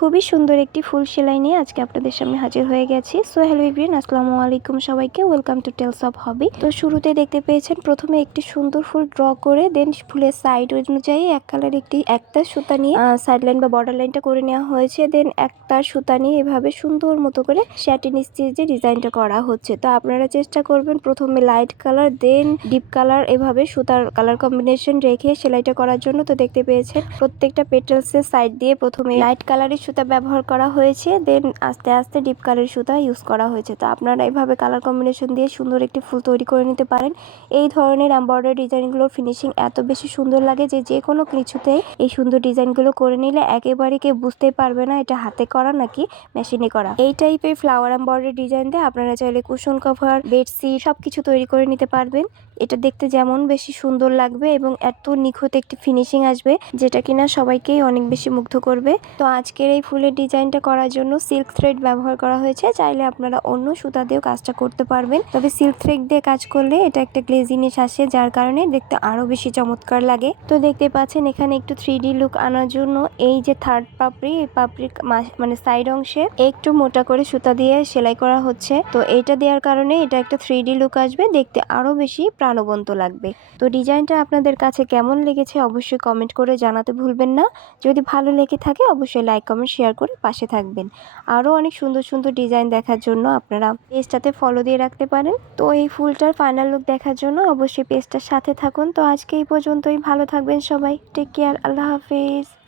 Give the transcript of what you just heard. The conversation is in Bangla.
খুবই সুন্দর একটি ফুল সেলাই নিয়ে আজকে আপনাদের সামনে হাজির হয়ে গেছি। সো হ্যালো এভরিওয়ান, আসসালামু আলাইকুম সবাইকে, welcome to Tales of Hobby. তো শুরুতে দেখতে পেয়েছেন প্রথমে একটি সুন্দর ফুল ড্র করে দেন ফুলের সাইড অনুযায়ী এক কালার একটা সুতা নিয়ে সাইড লাইন বা বর্ডার লাইনটা করে নেওয়া হয়েছে। দেন একটা সুতা নিয়ে এভাবে সুন্দর মতো করে স্যাটিন স্টিচ যে ডিজাইনটা করা হচ্ছে। তো আপনারা চেষ্টা করবেন প্রথমে লাইট কালার দেন ডিপ কালার এভাবে সুতার কালার কম্বিনেশন রেখে সেলাইটা করার জন্য। তো দেখতে পেয়েছেন প্রত্যেকটা পেটালসের সাইড দিয়ে প্রথমে লাইট কালারের সুতা ব্যবহার করা হয়েছে, দেন আস্তে আস্তে ডিপ কালারের সুতা ইউজ করা হয়েছে। তো আপনারা এইভাবে কালার কম্বিনেশন দিয়ে সুন্দর একটি ফুল তৈরি করে নিতে পারেন। এই ধরনের এমব্রয়ডারি ডিজাইনগুলোর ফিনিশিং এত বেশি সুন্দর লাগে যে কোনো কিছুতে এই সুন্দর ডিজাইনগুলো করে নিলে একেবারে কেউ বুঝতেই পারবে না এটা হাতে করা নাকি মেশিনে করা। এই টাইপের ফ্লাওয়ার এমব্রয়ডারি ডিজাইন দিয়ে আপনারা চাইলে কুশন কভার, বেডশিট সবকিছু তৈরি করে নিতে পারবেন। এটা দেখতে যেমন বেশি সুন্দর লাগবে এবং এত নিখুঁত একটি ফিনিশিং আসবে যেটা কিনা সবাইকেই অনেক বেশি মুগ্ধ করবে। তো আজকের এই ফুলের ডিজাইনটা করার জন্য সিল্ক থ্রেড ব্যবহার করা হয়েছে। চাইলে আপনারা অন্য সুতা দিয়েও কাজটা করতে পারবেন, তবে সিল্ক থ্রেড দিয়ে কাজ করলে এটা একটা গ্লেজিনেস আসে, যার কারণে দেখতে আরো বেশি চমৎকার লাগে। তো দেখতে পাচ্ছেন এখানে একটু 3D লুক আনার জন্য এই যে থার্ড পাপড়ি, এই পাপড়ির মানে সাইড অংশে একটু মোটা করে সুতা দিয়ে সেলাই করা হচ্ছে। তো এটা দেওয়ার কারণে এটা একটা 3D লুক আসবে, দেখতে আরো বেশি প্রাণবন্ত লাগবে। তো ডিজাইনটা আপনাদের কাছে কেমন লেগেছে অবশ্যই কমেন্ট করে জানাতে ভুলবেন না। যদি ভালো লেগে থাকে অবশ্যই লাইক কমেন্ট শেয়ার করে পাশে থাকবেন। আরও অনেক সুন্দর সুন্দর ডিজাইন দেখার জন্য আপনারা পেজটাতে ফলো দিয়ে রাখতে পারেন। তো এই ফুলটার ফাইনাল লুক দেখার জন্য অবশ্যই পেজটার সাথে থাকুন। তো আজকে এই পর্যন্তই, ভালো থাকবেন সবাই, টেক কেয়ার, আল্লাহ হাফিজ।